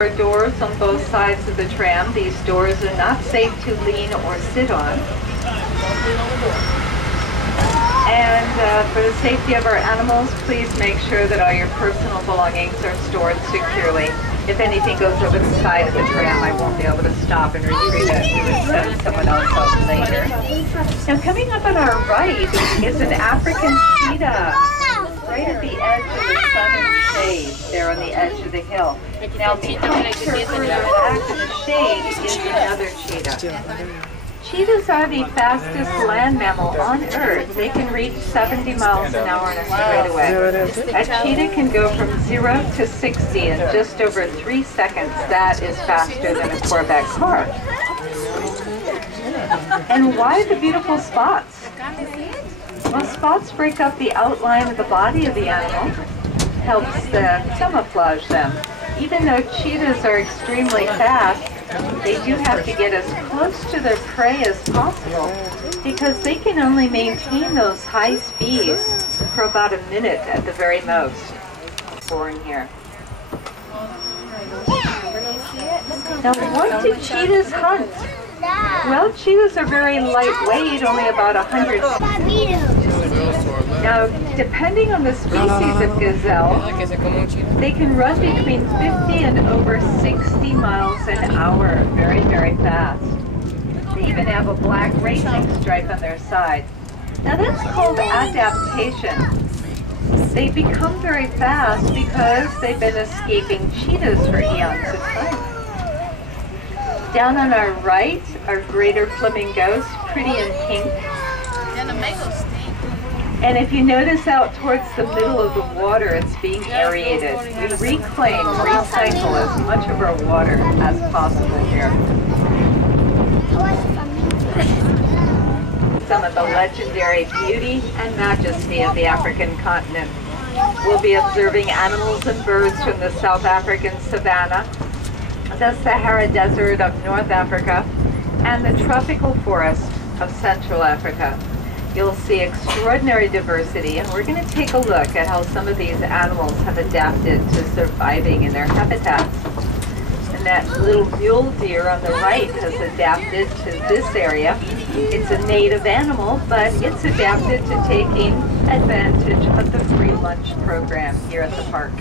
Doors on both sides of the tram. These doors are not safe to lean or sit on. And for the safety of our animals, please make sure that all your personal belongings are stored securely. If anything goes over the side of the tram, I won't be able to stop and retrieve it. We would send someone else out later. Now coming up on our right is an African cheetah, right at the edge of the southern shade, there on the edge of the hill. Now behind her, further back in the shade, is another cheetah. Cheetahs are the fastest land mammal on Earth. They can reach 70 miles an hour in a straightaway. A cheetah can go from 0 to 60 in just over 3 seconds. That is faster than a Corvette car. And why the beautiful spots? Well, spots break up the outline of the body of the animal, helps camouflage them. Even though cheetahs are extremely fast, they do have to get as close to their prey as possible because they can only maintain those high speeds for about a minute at the very most. Born here. Now, what do cheetahs hunt? Well, cheetahs are very lightweight, only about 100. Now, depending on the species of gazelle, they can run between 50 and over 60 miles an hour, very, very fast. They even have a black racing stripe on their side. Now, that's called adaptation. They become very fast because they've been escaping cheetahs for eons of time. Down on our right are greater flamingos, pretty in pink. And if you notice out towards the middle of the water, it's being aerated. We reclaim, recycle as much of our water as possible here. Some of the legendary beauty and majesty of the African continent. We'll be observing animals and birds from the South African savanna, the Sahara Desert of North Africa, and the tropical forest of Central Africa. You'll see extraordinary diversity, and we're going to take a look at how some of these animals have adapted to surviving in their habitats. And that little mule deer on the right has adapted to this area. It's a native animal, but it's adapted to taking advantage of the free lunch program here at the park.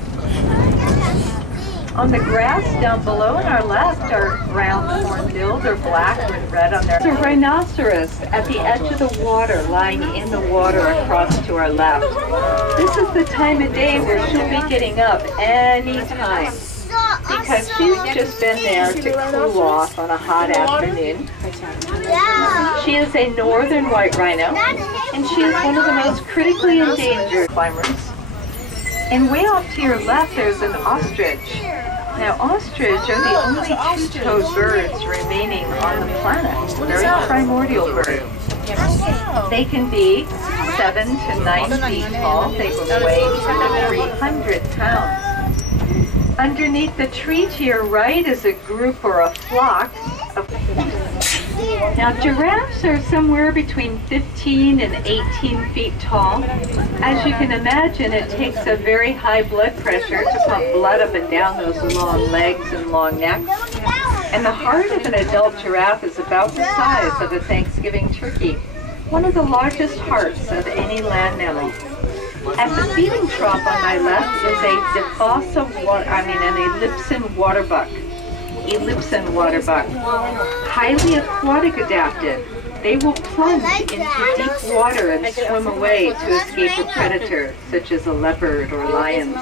On the grass down below on our left are brown hornbills, or black with red on their. There's a rhinoceros at the edge of the water, lying in the water across to our left. This is the time of day where she'll be getting up any time because she's just been there to cool off on a hot afternoon. She is a northern white rhino, and she is one of the most critically endangered climbers. And way off to your left, there's an ostrich. Now, ostrich are the only two-toed birds remaining on the planet. They're a primordial bird. They can be 7 to 9 feet tall. They will weigh 2 to 300 pounds. Underneath the tree to your right is a group or a flock of. Now, giraffes are somewhere between 15 and 18 feet tall. As you can imagine, it takes a very high blood pressure to pump blood up and down those long legs and long necks. And the heart of an adult giraffe is about the size of a Thanksgiving turkey, one of the largest hearts of any land mammal. At the feeding trough on my left is an ellipsan waterbuck. Ellipsan waterbuck, highly aquatic adapted. They will plunge into deep water and swim away to escape a predator, such as a leopard or lions.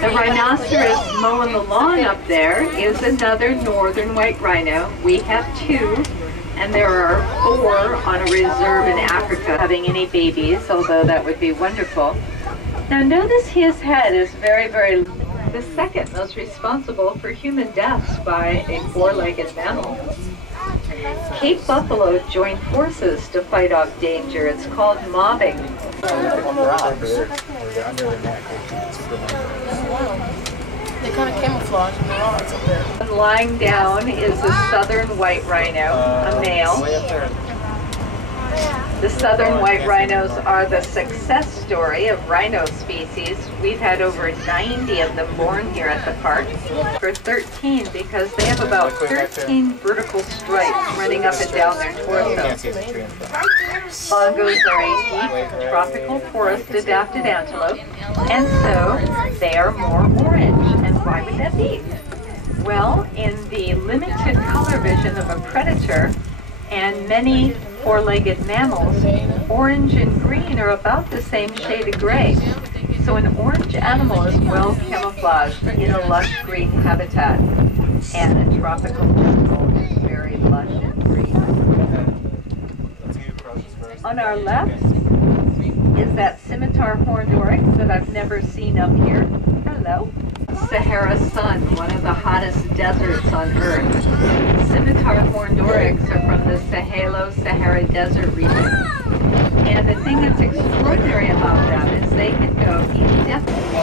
The rhinoceros mowing the lawn up there is another northern white rhino. We have 2, and there are 4 on a reserve in Africa having any babies, although that would be wonderful. Now notice his head is very, very the second most responsible for human deaths by a 4-legged mammal. Cape buffalo join forces to fight off danger. It's called mobbing. They kind of camouflage in the rocks up there. And lying down is a southern white rhino, a male. The southern white rhinos are the success story of rhino species. We've had over 90 of them born here at the park. For 13 because they have about 13 vertical stripes running up and down their torso. Bongos are a deep tropical forest adapted antelope, and so they are more orange. And why would that be? Well, in the limited color vision of a predator and many four-legged mammals, orange and green are about the same shade of gray. So an orange animal is well camouflaged in a lush green habitat, and a tropical jungle is very lush and green. On our left is that scimitar horned oryx that I've never seen up here. Hello. Sahara sun, one of the hottest deserts on Earth. Scimitar horned oryx are from the Sahara Desert region. And the thing that's extraordinary about them is they can go indefinitely.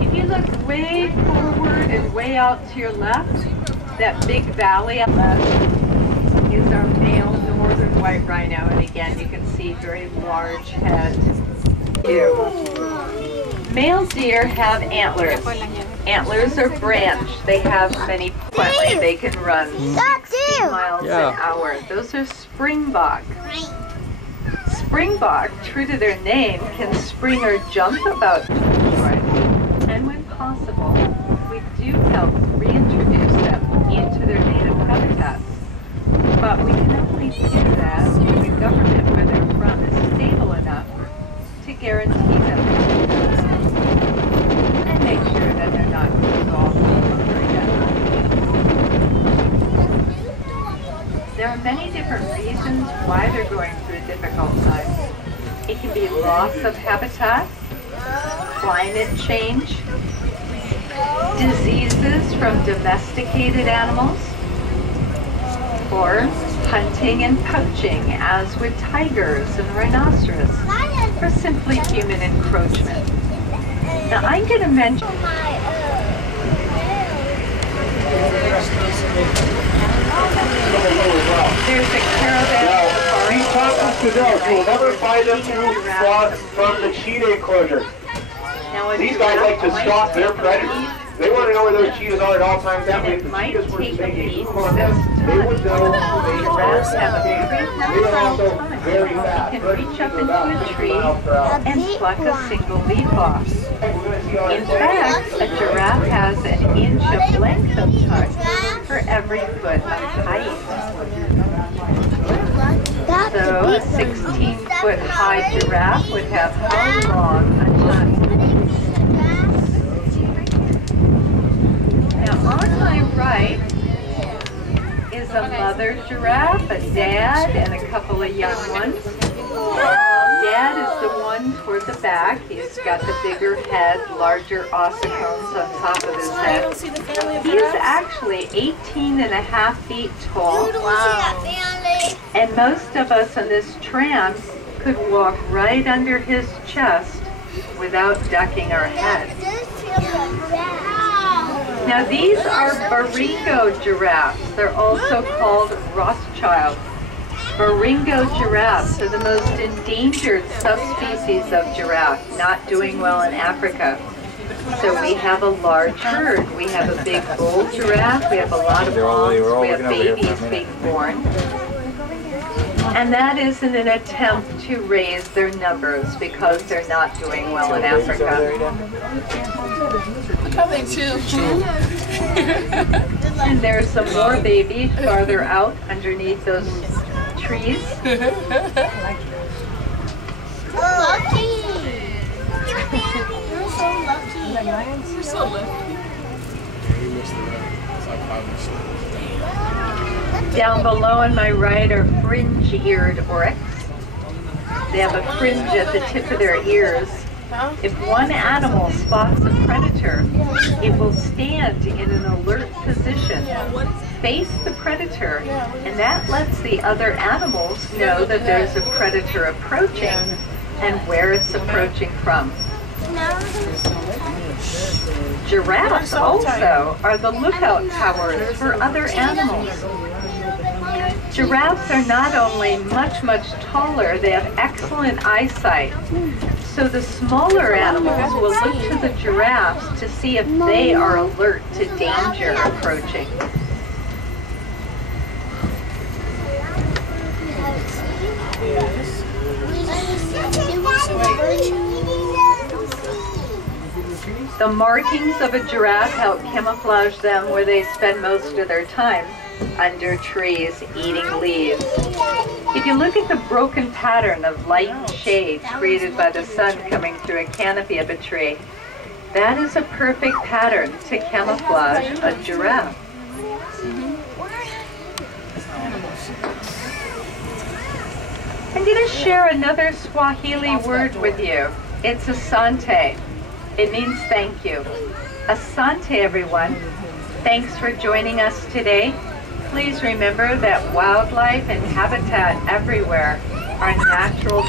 If you look way forward and way out to your left, that big valley on the left is our male northern white rhino, and again you can see very large head. Male deer have antlers. Antlers are branched. They have many plenty. They can run 60 miles an hour. Those are springbok. Springbok, true to their name, can spring or jump about 2 yards. And when possible, we do help reintroduce them into their native habitats. But we can only do that if the government where they're from is stable enough to guarantee them and make sure that they're not involved in. There are many different reasons why they're going through a difficult time. It can be loss of habitat, climate change, diseases from domesticated animals, or hunting and poaching, as with tigers and rhinoceros, or simply human encroachment. Now I'm going to mention there's a caravan safari. These talk gazelles, you will never find them from the cheetah enclosure. These guys like to stalk their predators. They want to know where those cheetahs are at all times. That way, if the cheetahs were to make a move on them, they would know they are also very fast. You can reach up into a tree and pluck a single leaf off. In fact, a giraffe has an inch of length of touch for every foot of height. So a 16-foot high giraffe would have how long a touch? Now on my right is a mother giraffe, a dad, and a couple of young ones. Dad is the one toward the back. He's got the bigger head, larger ossicones on top of his head. He is actually 18.5 feet tall. And most of us on this tram could walk right under his chest without ducking our head. Now these are Baringo giraffes. They're also called Rothschild. Baringo giraffes are the most endangered subspecies of giraffe, not doing well in Africa. So we have a large herd. We have a big bull giraffe, we have a lot of moms, we have babies being born. And that is in an attempt to raise their numbers because they're not doing well in Africa. Coming too. And there's some more babies farther out underneath those trees. Lucky! You're so lucky. You're so lucky. Down below on my right are fringe-eared oryx. They have a fringe at the tip of their ears. If one animal spots a predator, it will stand in an alert position, face the predator, and that lets the other animals know that there's a predator approaching and where it's approaching from. Giraffes also are the lookout towers for other animals. Giraffes are not only much taller, they have excellent eyesight. So the smaller animals will look to the giraffes to see if they are alert to danger approaching. The markings of a giraffe help camouflage them where they spend most of their time, under trees, eating leaves. If you look at the broken pattern of light and shade created by the sun coming through a canopy of a tree, that is a perfect pattern to camouflage a giraffe. I'm going to share another Swahili word with you. It's asante. It means thank you. Asante, everyone. Thanks for joining us today. Please remember that wildlife and habitat everywhere are natural.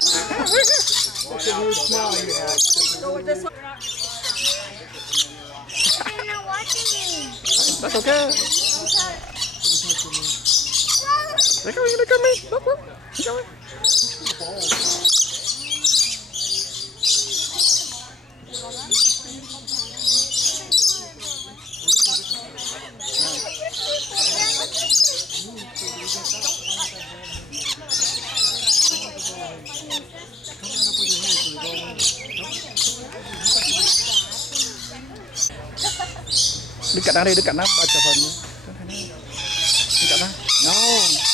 That's okay. Look at me. Look. Dekat dah, dekat dah baca phone. Dekat dah. No.